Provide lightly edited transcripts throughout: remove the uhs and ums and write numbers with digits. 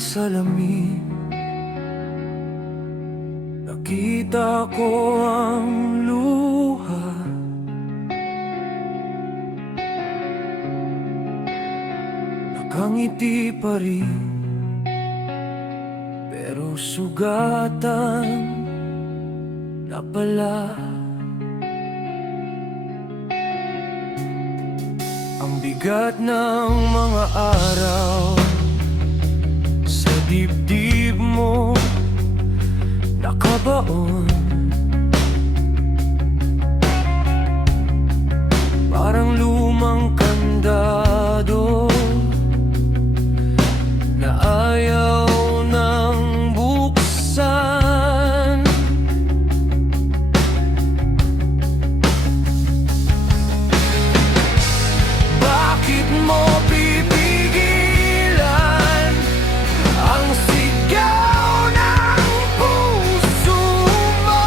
salamin, nakita ko ang luha. Nakangiti pa rin, pero sugatan na pala. Ang bigat ng mga araw sa dibdib mo nakabaon, parang lumang kandado na ayaw nang buksan. Bakit mo pipigilan ang sigaw ng puso mo?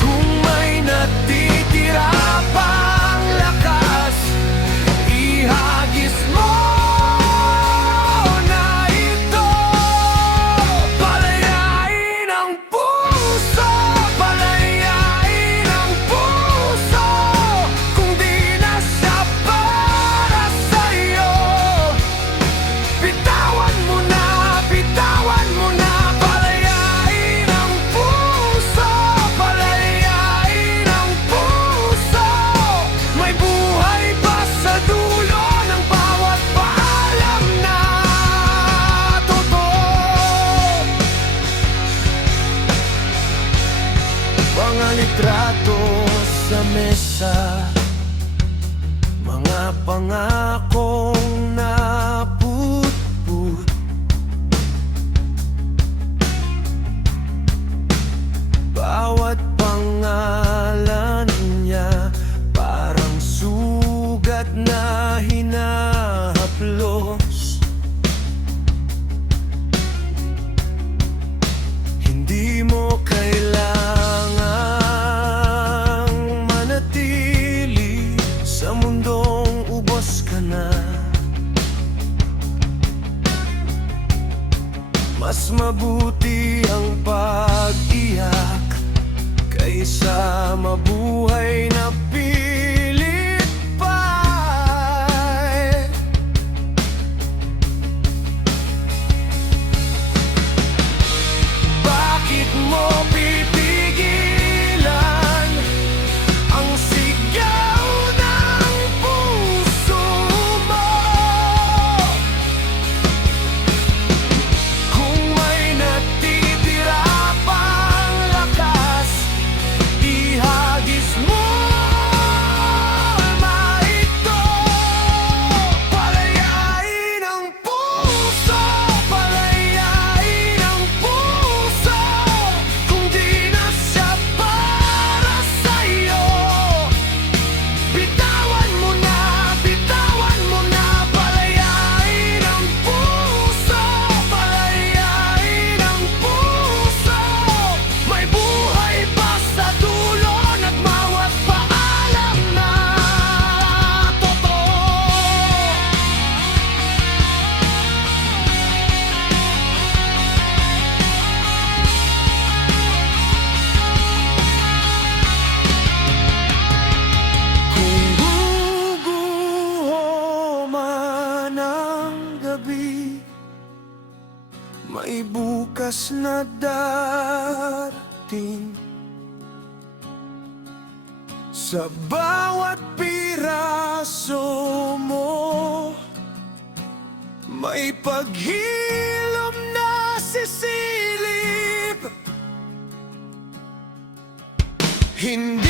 Kung may natitira pang lakas, ihagis mo na ito. Palayain ang puso, palayain ang puso. Kung di na siya para sa'yo, bitawan mo na, bitawan mo na. Palayain ang puso, palayain ang puso. May buhay pa sa dulo ng bawat paalam na totoo. Mga litrato sa mesa, mga pangakong naputput. Bawat pangalan niya parang sugat na hinahaplos. Hindi mo kailangang manatili sa mundong ubos ka na. Mas mabuti ang pag-iyak kaysa mabuhay na pilit pa. Bakit mo pipigilan ang sigaw ng puso mo? Kung may natitira pang lakas, ihagis mo na ito. Palayain ang puso, palayain ang puso. Kung di na siya para sa'yo, bitawan mo na, bitawan mo na. Palayain ang puso, palayain ang puso. May buhay pa sa dulo ng bawat paalam na totoo. Kung guguho man ang gabi, may bukas na darating. Sa bawat piraso mo, may paghilom na sisilip. Hindi